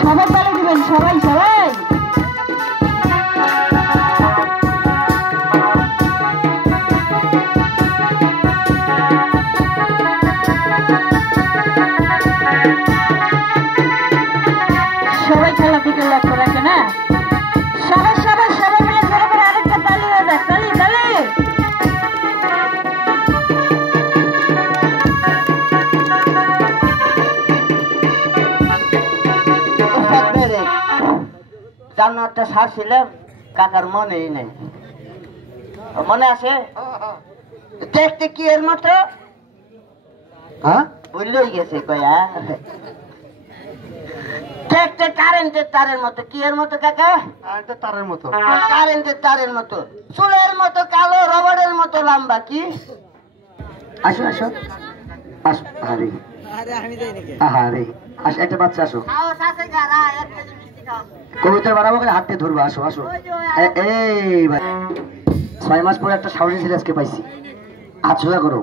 সবাই তালে দিবেন, সবাই সবাই। সবাই খেলা থেকে লক্ষ্য রাখে না, সবাই সবাই সবাই মিলে ধরে করে আরেকটা তালি হয়ে যায়, তালি তালি। জানোয়ারটা সারছিলাম, কাকার মনেই নেই। মনে আছে দেখতে কি এর মতো? হ্যাঁ বললেই গেছে কয়া দেখতে কারেন্টের তারের মতো। কি এর মতো কাকা? কারেন্টের তারের মতো। কারেন্টের তারের মতো, চুলের মতো কালো, রবারের মতো লম্বা। কি আসো আসো আসো। আরে আরে আসো, একটা বাচ্চা আসো। কবিতার বাড়াবো করে হাত দিয়ে ধরবো। আসো আসো। এই 6 মাস পরে একটা সাহসী ছেলে আজকে পাইছি। হাত সোজা করো।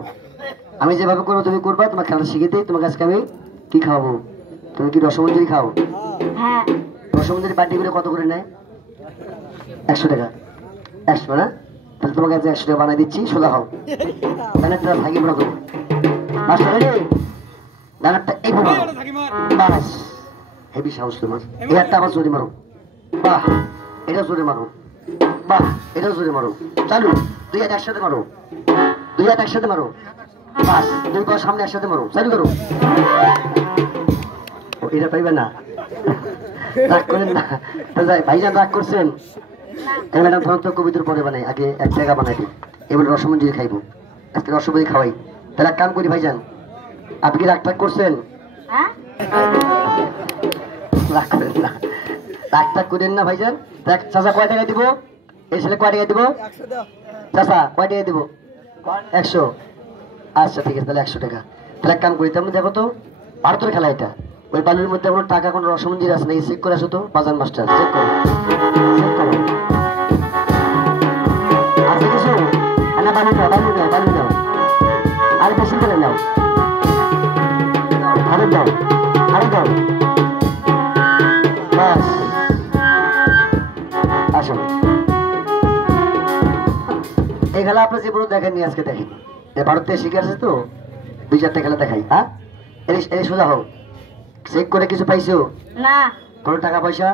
আমি যেভাবে করবো তুমি করবা। তোমার খেলা শিখে দিই। তোমাকে আজকে আমি কি খাওয়াবো? তুমি কি রসমঞ্জরি খাও? হ্যাঁ। রসমঞ্জরি বাটি করে কত করে নেয়? 100 টাকা। 100 না? তাহলে তোমাকে 100 টাকা বানাই দিচ্ছি, সোজা খাও। ডানারটা ভাগি বড় করো। ডানারটা এই বাস। হেভি সাহস তোমার। এই একটা আবার জোরে মারো। বাহ, এটা জোরে মারো। বাহ, এটা জোরে মারো। চালু। 2 হাত একসাথে মারো। 2 হাত একসাথে মারো। বাস, 2 পা সামনে একসাথে মারো। চালু করো। এটা পাইবে না, রাগ করেন না। ভাইজান রাগ করছেন? ম্যাডাম তখন তো কবিতার পরে বানাই, আগে 1 টাকা বানাই দিই। এবার রসমঞ্জরি খাইবো। আজকে রসমঞ্জরি খাওয়াই। তাহলে এক কাম করি ভাইজান, আপনি কি রাগ টাগ করছেন? রাগ করেন না, রাগ টাগ করেন না ভাইজান। দেখ চাচা কয় টাকা দিব? এই ছেলে কয় টাকা দিব? চাচা কয় টাকা দিব? 100। আচ্ছা ঠিক আছে, তাহলে 100 টাকা। তাহলে এক কাম করি, তেমন দেখো তো ভারতের খেলা এটা। ওই বালুর মধ্যে কোনো টাকা, কোনো রসমঞ্জরি আছে নাকি চেক করে আসো তো। বাজান মাস্টার চেক করো, চেক করো। আছে কিছু? না বালু নাও, বালু নাও, বালু নাও। আর বেশি করে নাও। আরো দাও, আরো দাও। বাস, আসো। এই খেলা আপনার জীবনে দেখেননি, আজকে দেখেন। ভারতে শিখে আসছে তো, 2-4টা খেলা দেখাই। হ্যাঁ, এই সোজা হোক। চেক করে কিছু পাইছো? না। কোনো টাকা পয়সা?